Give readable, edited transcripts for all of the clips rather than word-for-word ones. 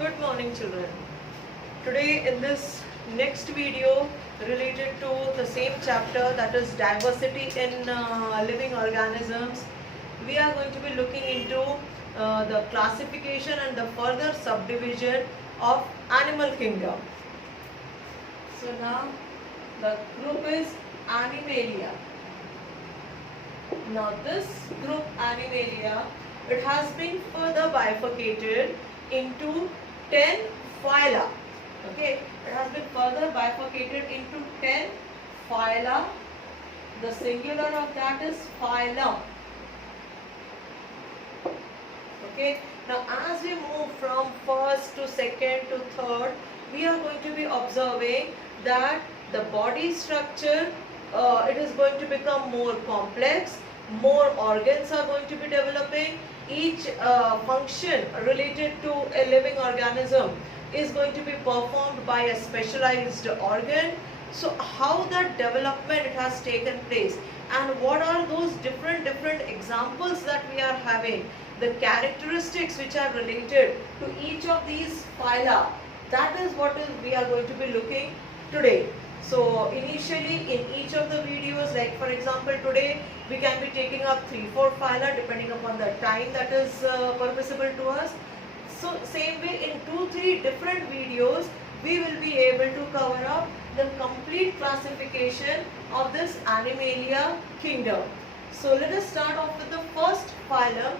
Good morning, children. Today in this next video related to the same chapter, that is diversity in living organisms, we are going to be looking into the classification and the further subdivision of animal kingdom. So now the group is Animalia. Now this group Animalia, it has been further bifurcated into 10 phyla. Okay, it has been further bifurcated into 10 phyla. The singular of that is phylum. Okay, now as we move from first to second to third, we are going to be observing that the body structure it is going to become more complex, more organs are going to be developing, each function related to a living organism is going to be performed by a specialized organ. So how that development it has taken place and what are those different examples that we are having, the characteristics which are related to each of these phyla, that is what we are going to be looking today. So initially in each of the videos, like for example today we can be taking up 3-4 phyla depending upon the time that is permissible to us. So same way in 2-3 different videos we will be able to cover up the complete classification of this Animalia kingdom. So let us start off with the first phylum,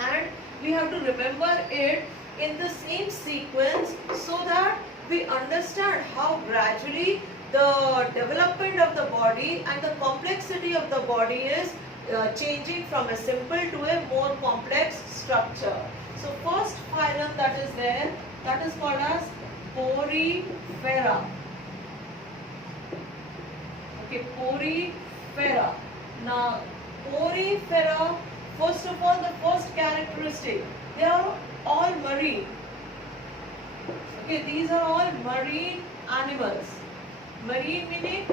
and we have to remember it in the same sequence so that we understand how gradually the development of the body and the complexity of the body is changing from a simple to a more complex structure. So first phylum that is there, that is called as Porifera. Okay, Porifera. Now Porifera, first of all, the first characteristic, they are all marine. Okay, these are all marine animals. Marine meaning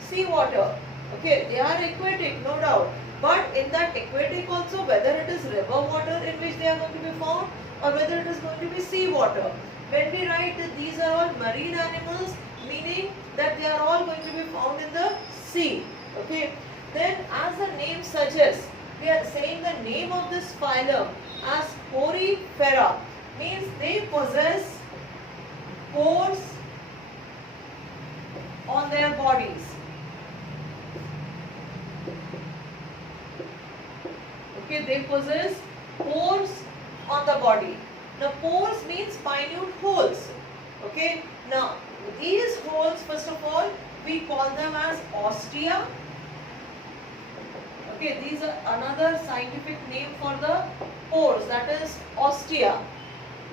sea water. Okay, they are aquatic, no doubt. But in that aquatic also, whether it is river water in which they are going to be found or whether it is going to be sea water. When we write that these are all marine animals, meaning that they are all going to be found in the sea. Okay, then as the name suggests, we are saying the name of this phylum as Porifera, means they possess pores on their bodies. Okay, they possess pores on the body. Now pores means minute holes. Okay, now these holes, first of all, we call them as ostia. Okay, these are another scientific name for the pores, that is ostia.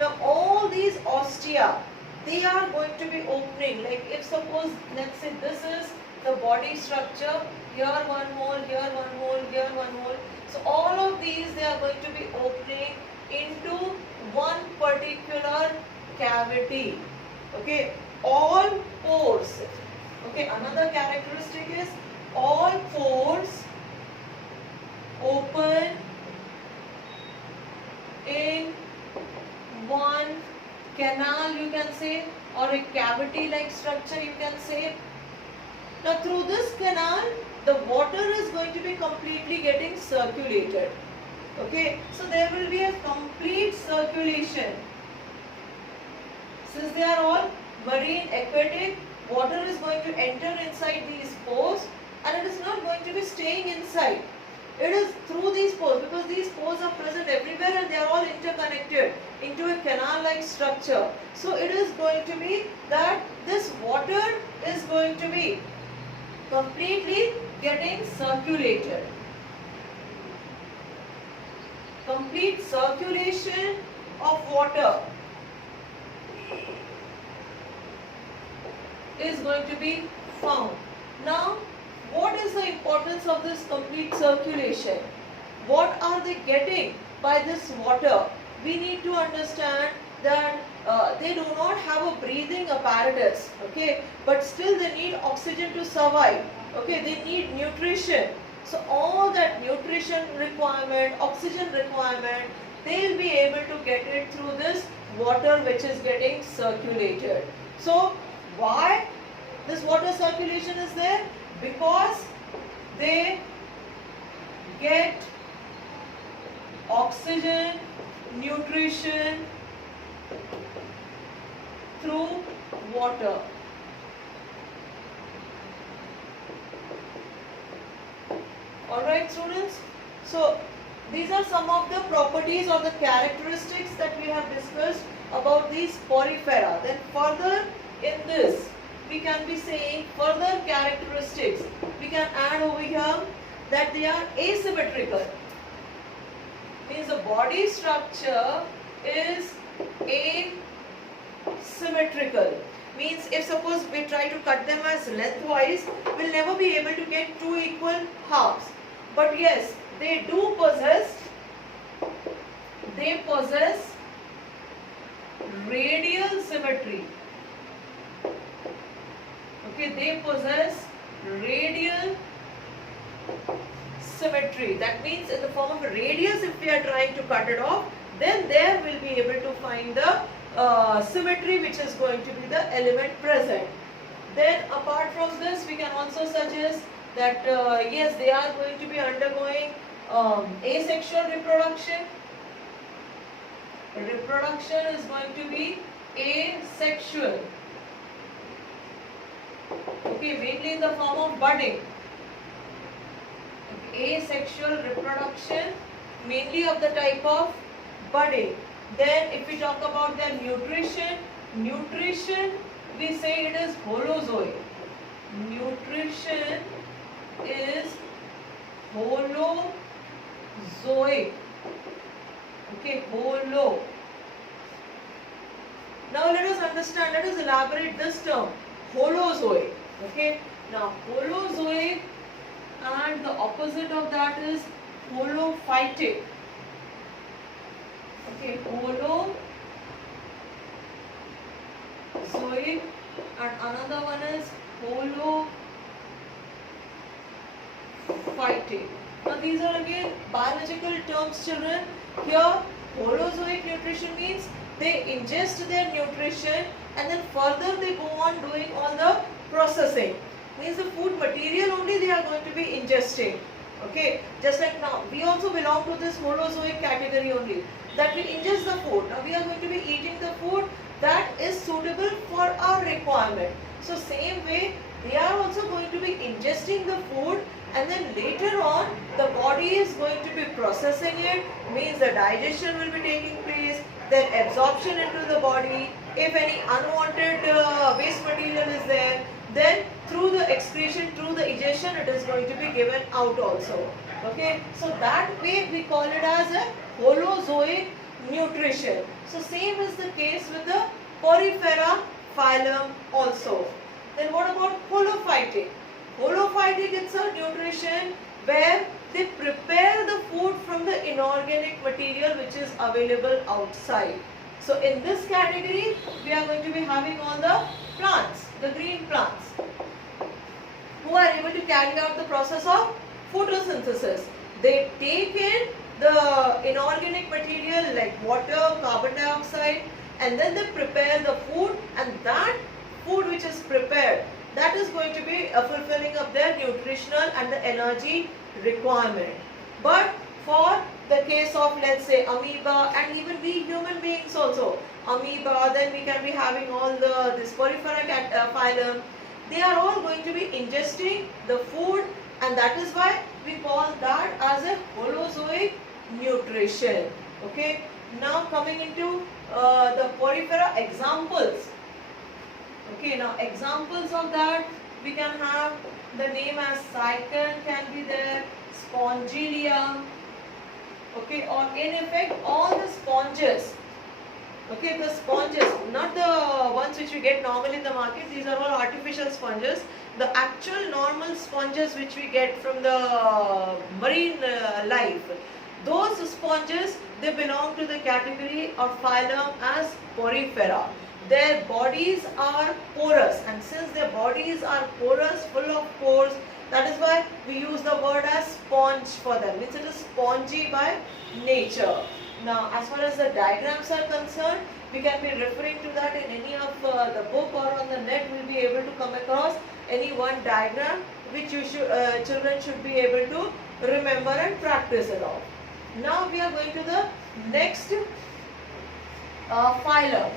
Now all these ostia, they are going to be opening, like if suppose, let's say this is the body structure, here one hole, here one hole, here one hole. So all of these, they are going to be opening into one particular cavity. Okay, all pores. Okay, another characteristic is all pores open in one canal, you can say, or a cavity like structure, you can say. Now through this canal the water is going to be completely getting circulated. Okay, so there will be a complete circulation. Since they are all marine aquatic, water is going to enter inside these pores and it is not going to be staying inside. It is through these pores, because these pores are present everywhere and they are all interconnected into a canal-like structure. So it is going to be that this water is going to be completely getting circulated. Complete circulation of water is going to be found. Now, what is the importance of this complete circulation? What are they getting by this water? We need to understand that they do not have a breathing apparatus, okay, but still they need oxygen to survive. Okay, they need nutrition. So all that nutrition requirement, oxygen requirement, they will be able to get it through this water which is getting circulated. So why this water circulation is there? Because they get oxygen, nutrition through water. Alright students, so these are some of the properties or the characteristics that we have discussed about these porifera. Then further in this, we can be saying further characteristics. We can add over here that they are asymmetrical. Means the body structure is asymmetrical. Means if suppose we try to cut them as lengthwise, we'll never be able to get two equal halves. But yes, they possess radial symmetry. Okay, they possess radial symmetry. That means in the form of a radius, if we are trying to cut it off, then there we'll be able to find the symmetry which is going to be the element present. Then apart from this, we can also suggest that yes, they are going to be undergoing asexual reproduction. Reproduction is going to be asexual. Okay, mainly in the form of budding. Okay, asexual reproduction, mainly of the type of budding. Then if we talk about their nutrition, we say it is holozoic. Nutrition is holozoic. Okay, holo. Now let us understand, let us elaborate this term, holozoic. Okay, now holozoic and the opposite of that is holophytic. Okay, holozoic and another one is holophytic. Now these are again biological terms, children. Here holozoic nutrition means they ingest their nutrition and then further they go on doing all the processing. Means the food material only they are going to be ingesting. Okay, just like now we also belong to this holozoic category only, that we ingest the food. Now we are going to be eating the food that is suitable for our requirement. So same way they are also going to be ingesting the food and then later on the body is going to be processing it, means the digestion will be taking place, then absorption into the body. If any unwanted waste material is there, then through the excretion, through the egestion, it is going to be given out also. Okay, so that way we call it as a holozoic nutrition. So same is the case with the porifera phylum also. Then what about holophytic? Holophytic is a nutrition where they prepare the food from the inorganic material which is available outside. So in this category, we are going to be having all the plants, the green plants, who are able to carry out the process of photosynthesis. They take in the inorganic material like water, carbon dioxide, and then they prepare the food, and that food which is prepared, that is going to be fulfilling of their nutritional and the energy requirement. But for the case of, let's say, amoeba, and even we human beings also, amoeba, then we can be having all this porifera phylum, they are all going to be ingesting the food, and that is why we call that as a holozoic nutrition. Okay, now coming into the porifera examples. Okay, now examples of that, we can have the name as cycon can be there, spongilia, okay, or in effect all the sponges. Okay, the sponges, not the ones which we get normally in the market, these are all artificial sponges. The actual normal sponges which we get from the marine life, those sponges, they belong to the category of phylum as porifera. Their bodies are porous, and since their bodies are porous, full of pores, that is why we use the word as sponge for them. Means it is spongy by nature. Now, as far as the diagrams are concerned, we can be referring to that in any of the book or on the net. We'll be able to come across any one diagram which you should, children should be able to remember and practice it all. Now we are going to the next phylum.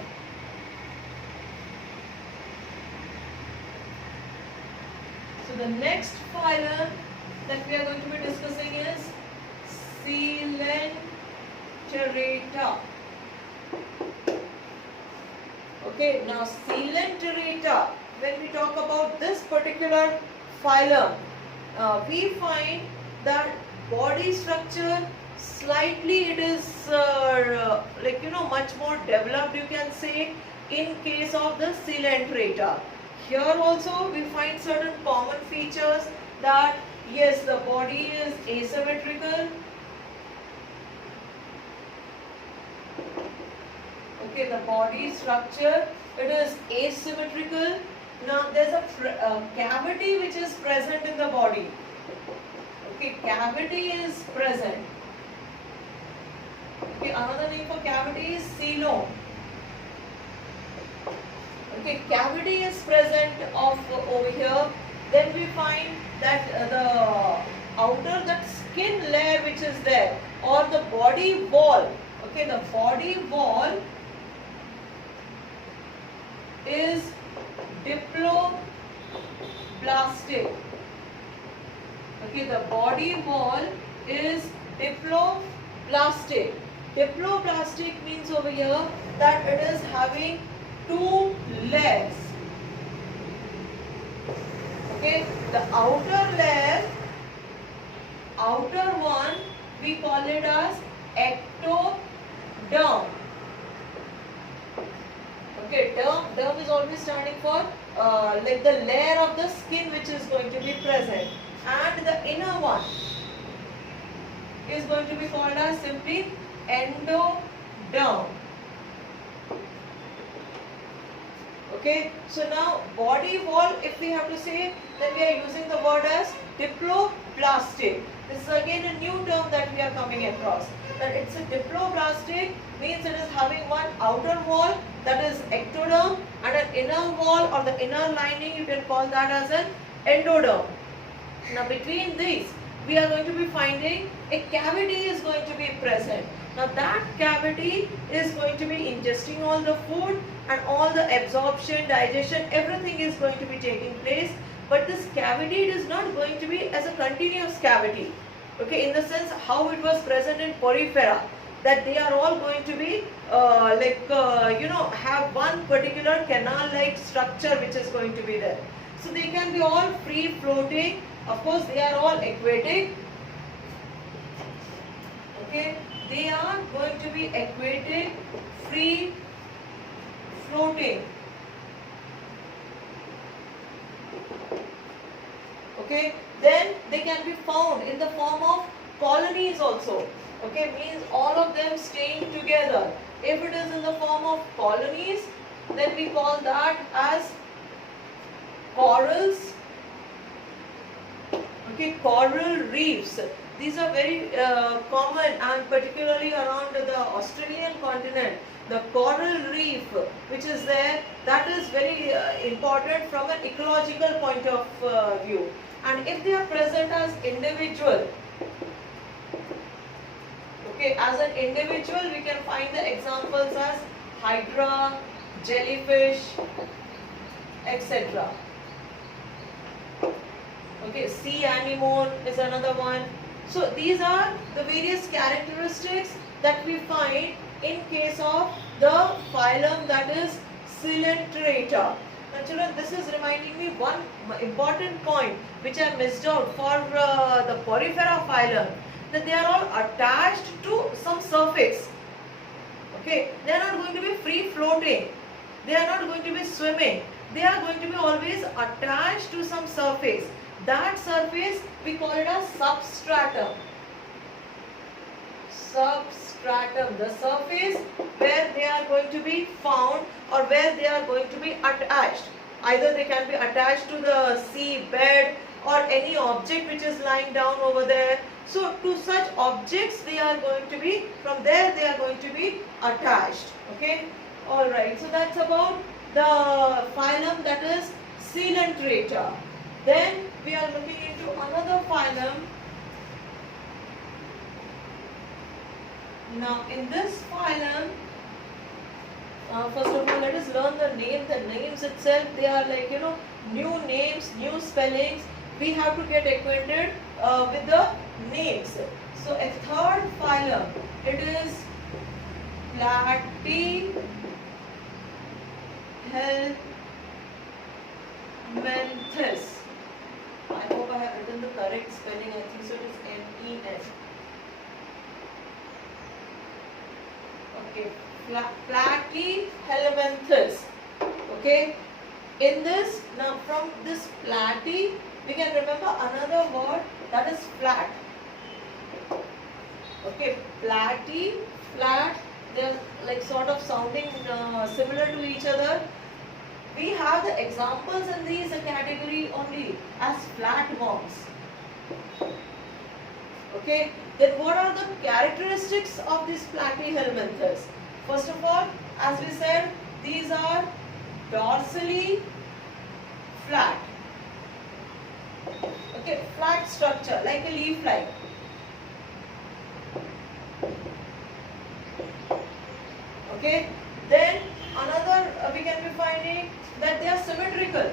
So the next phylum that we are going to be discussing is Coelenterata. Okay, now Coelenterata, when we talk about this particular phylum, we find that body structure slightly it is much more developed, you can say, in case of the Coelenterata. Here also we find certain common features that yes, the body is asymmetrical. Okay, the body structure, it is asymmetrical. Now there's a cavity which is present in the body. Okay, cavity is present. Okay, another name for cavity is coelom. Okay, cavity is present over here. Then we find that the outer, that skin layer which is there, or the body wall. Okay, the body wall is diploblastic. Okay, the body wall is diploblastic. Diploblastic means over here that it is having two layers. Okay, the outer layer, outer one, we call it as ectoderm. Okay, derm is always standing for like the layer of the skin which is going to be present, and the inner one is going to be called as simply endoderm. Okay, so now body wall, if we have to say, then we are using the word as diploblastic. This is again a new term that we are coming across. That it's a diploblastic means it is having one outer wall, that is ectoderm, and an inner wall or the inner lining, you can call that as an endoderm. Now between these, we are going to be finding a cavity is going to be present. Now that cavity is going to be ingesting all the food, and all the absorption, digestion, everything is going to be taking place. But this cavity is not going to be as a continuous cavity. Okay, in the sense how it was present in porifera, that they are all going to be have one particular canal-like structure which is going to be there. So they can be all free floating. Of course, they are all aquatic. Okay, they are going to be aquatic, free floating. Okay, then they can be found in the form of colonies also. Okay, means all of them staying together. If it is in the form of colonies, then we call that as corals. Okay, coral reefs. These are very common, and particularly around the Australian continent. The coral reef which is there, that is very important from an ecological point of view. And if they are present as individual, okay, as an individual, we can find the examples as hydra, jellyfish, etc. Okay, sea anemone is another one. So these are the various characteristics that we find in case of the phylum that is Coelenterata. Now children, this is reminding me one important point which I missed out for the Porifera phylum, that they are all attached to some surface. Okay, they are not going to be free floating. They are not going to be swimming. They are going to be always attached to some surface. That surface we call it as substratum. Substratum, the surface where they are going to be found or where they are going to be attached. Either they can be attached to the sea bed or any object which is lying down over there. So to such objects they are going to be, from there they are going to be attached. Okay. Alright, so that's about the phylum, that is Coelenterata. Then we are looking into another phylum. Now in this phylum, first of all let us learn the name. The names itself, they are like, new names, new spellings. We have to get acquainted with the names. So a third phylum, it is Platyhelminthes. I hope I have written the correct spelling. I think so it is M-E-N. Okay, Platyhelminthes. Okay, in this, now from this platy, we can remember another word, that is flat. Okay, platy, flat, they are like sort of sounding similar to each other. We have the examples in these category only as flatworms. Okay, then what are the characteristics of these Platyhelminthes? First of all, as we said, these are dorsally flat. Okay, flat structure like a leaf-like. Okay, then another we can be finding that they are symmetrical.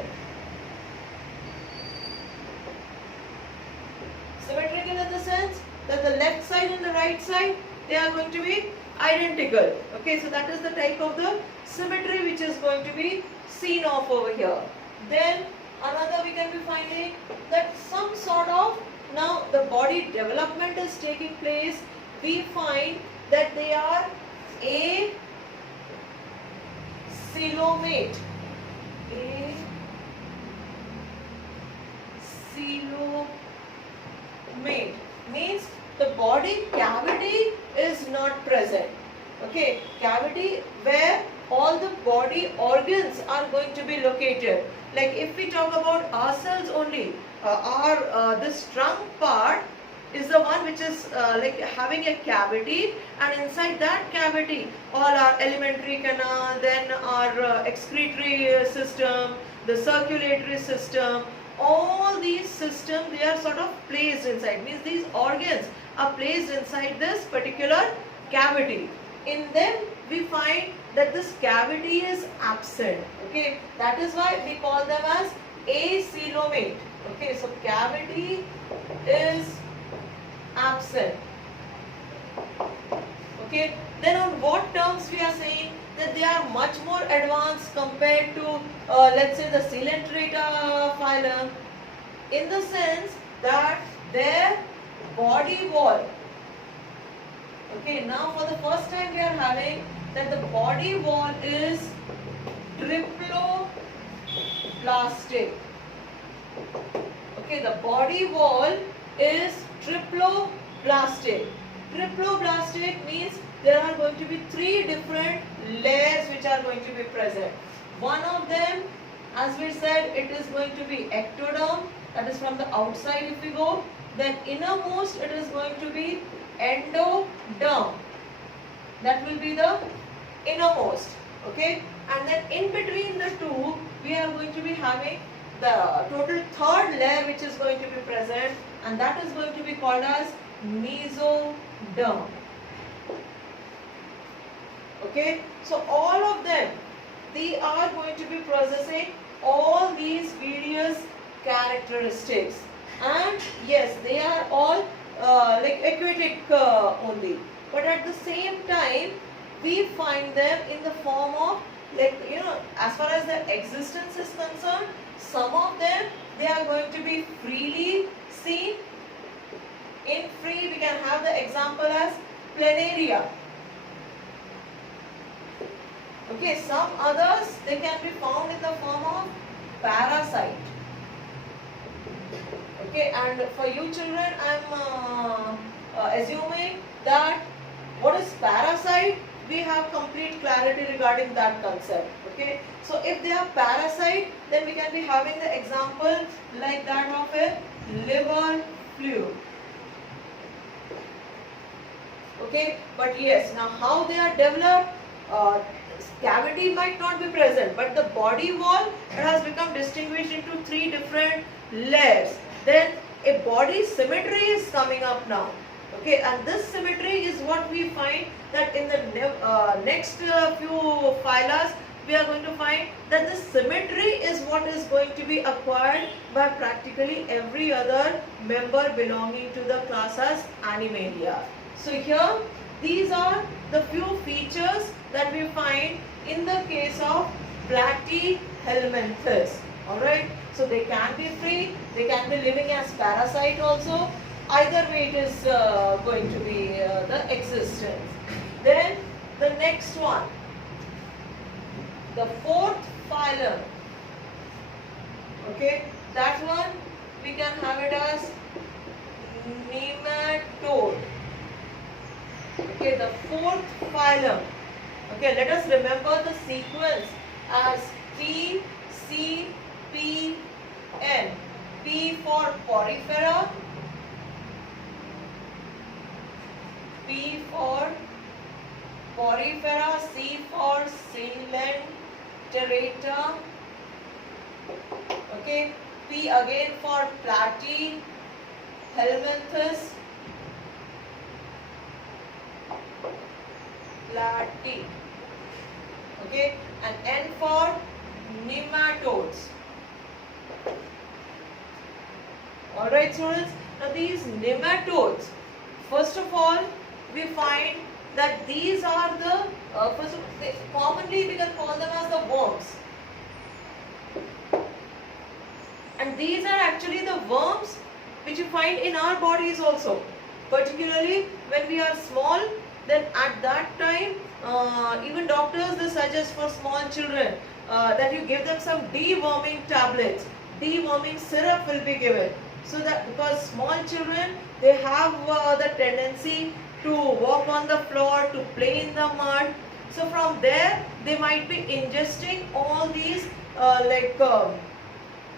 Symmetrical in the sense that the left side and the right side, they are going to be identical. Okay, so that is the type of the symmetry which is going to be seen off over here. Then another we can be finding that some sort of, now the body development is taking place. We find that they are acoelomate. Acoelomate means the body cavity is not present. Okay, cavity where all the body organs are going to be located. Like if we talk about ourselves only, this trunk part is the one which is like having a cavity, and inside that cavity all our alimentary canal, then our excretory system, the circulatory system, all these systems, they are sort of placed inside, means these organs are placed inside this particular cavity. In them we find that this cavity is absent. Okay, that is why we call them as acoelomate. Okay, so cavity is absent. Okay, then on what terms we are saying that they are much more advanced compared to let's say the Coelenterata phylum, in the sense that their body wall, okay, now for the first time we are having that the body wall is triploblastic. Okay, the body wall is triploblastic. Triploblastic means there are going to be 3 different layers which are going to be present. One of them, as we said, it is going to be ectoderm, that is from the outside if we go. Then innermost it is going to be endoderm, that will be the innermost. Okay, and then in between the two we are going to be having the total 3rd layer which is going to be present, and that is going to be called as mesoderm. Okay, so all of them, they are going to be possessing all these various characteristics, and yes, they are all like aquatic only, but at the same time we find them in the form of, like, as far as their existence is concerned, some of them they are going to be freely seen. In free we can have the example as planaria. Okay, some others they can be found in the form of parasite. Okay, and for you children, I am assuming that what is parasite, we have complete clarity regarding that concept. Okay, so if they are parasite, then we can be having the example like that of a liver fluke. Okay, but yes, now how they are developed, cavity might not be present, but the body wall, it has become distinguished into three different layers. Then a body symmetry is coming up now. Okay, and this symmetry is what we find that in the next few phyla, we are going to find that the symmetry is what is going to be acquired by practically every other member belonging to the class as Animalia. So here these are the few features that we find in the case of Platyhelminthes. Alright, so they can be free, they can be living as parasite also. Either way it is going to be the existence. Then the next one, the fourth phylum. Okay, that one we can have it as nematode. Okay, the fourth phylum. Okay, let us remember the sequence as P, C, P, N. P for Porifera, P for Porifera, C for Coelenterata. Okay, P again for Platyhelminthes. Okay, and N for nematodes. Alright students, now these nematodes, first of all we find that these are the, commonly we can call them as the worms. And these are actually the worms which you find in our bodies also. Particularly when we are small, then at that time even doctors, they suggest for small children that you give them some deworming tablets. Deworming syrup will be given. So that because small children, they have the tendency to walk on the floor, to play in the mud. So from there they might be ingesting all these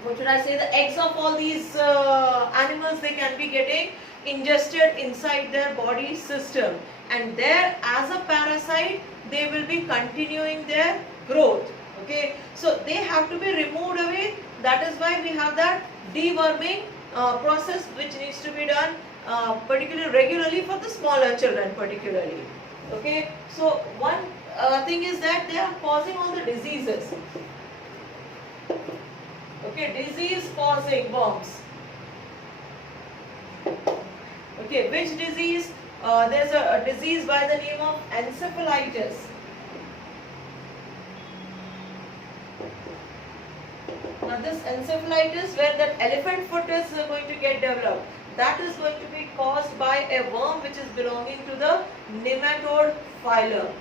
what should I say, the eggs of all these animals they can be getting ingested inside their body system, and there as a parasite they will be continuing their growth. Okay, so they have to be removed away. That is why we have that deworming process which needs to be done particularly regularly for the smaller children particularly. Okay, so one thing is that they are causing all the diseases. Okay, disease causing worms. Okay, which disease? There's a disease by the name of encephalitis. Now this encephalitis, where that elephant foot is going to get developed, that is going to be caused by a worm which is belonging to the nematode phylum.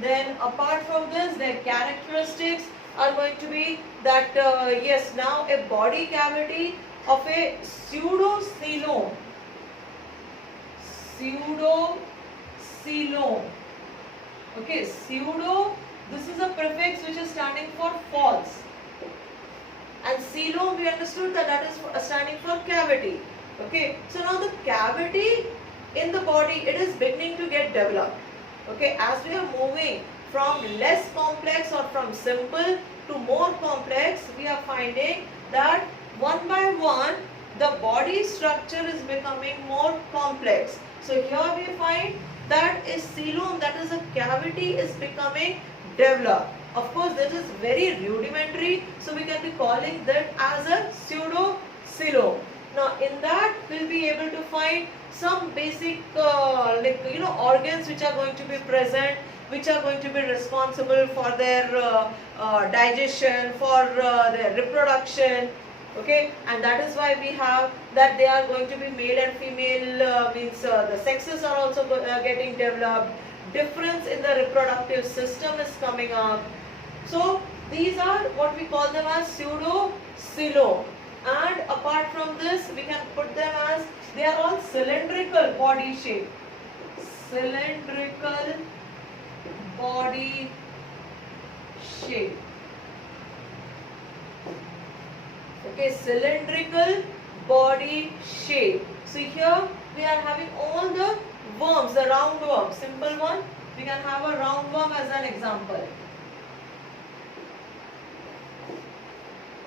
Then apart from this, their characteristics are going to be that yes, now a body cavity of a pseudocoelom. Pseudocoelom. Okay, pseudo, this is a prefix which is standing for false. And coelom, we understood that that is standing for cavity. Okay, so now the cavity in the body, it is beginning to get developed. Okay, as we are moving from less complex or from simple to more complex, we are finding that one by one the body structure is becoming more complex. So here we find that a coelom, that is a cavity, is becoming developed. Of course, this is very rudimentary, so we can be calling that as a pseudocoelom. Now, in that we'll be able to find some basic organs which are going to be present, which are going to be responsible for their digestion, for their reproduction. Okay, and that is why we have that they are going to be male and female, means the sexes are also getting developed. Difference in the reproductive system is coming up. So these are what we call them as pseudocoelom. And apart from this, we can put them as, they are all cylindrical body shape. Cylindrical body shape. Okay, cylindrical body shape. So here we are having all the worms, the roundworm, simple one. We can have a roundworm as an example.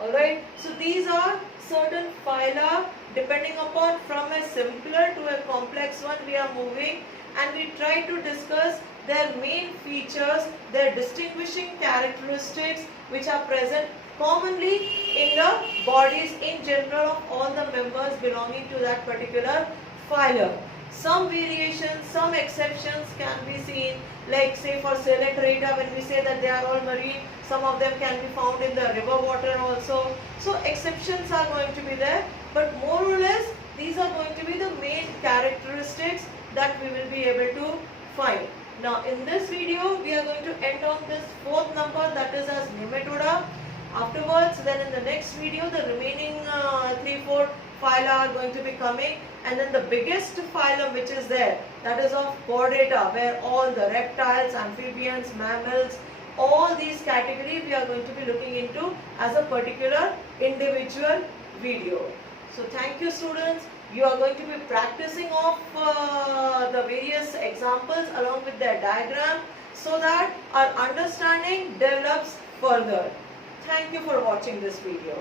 Alright, so these are certain phyla, depending upon from a simpler to a complex one we are moving, and we try to discuss their main features, their distinguishing characteristics which are present commonly in the bodies in general of all the members belonging to that particular phylum. Some variations, some exceptions can be seen, like say for Coelenterata, when we say that they are all marine, some of them can be found in the river water also. So exceptions are going to be there, but more or less these are going to be the main characteristics that we will be able to find. Now in this video we are going to end on this fourth number, that is as Nematoda. Afterwards, then in the next video, the remaining 3-4 phyla are going to be coming, and then the biggest phylum which is there, that is of Chordata, where all the reptiles, amphibians, mammals, all these categories we are going to be looking into as a particular individual video. So thank you students. You are going to be practicing of the various examples along with their diagram, so that our understanding develops further. Thank you for watching this video.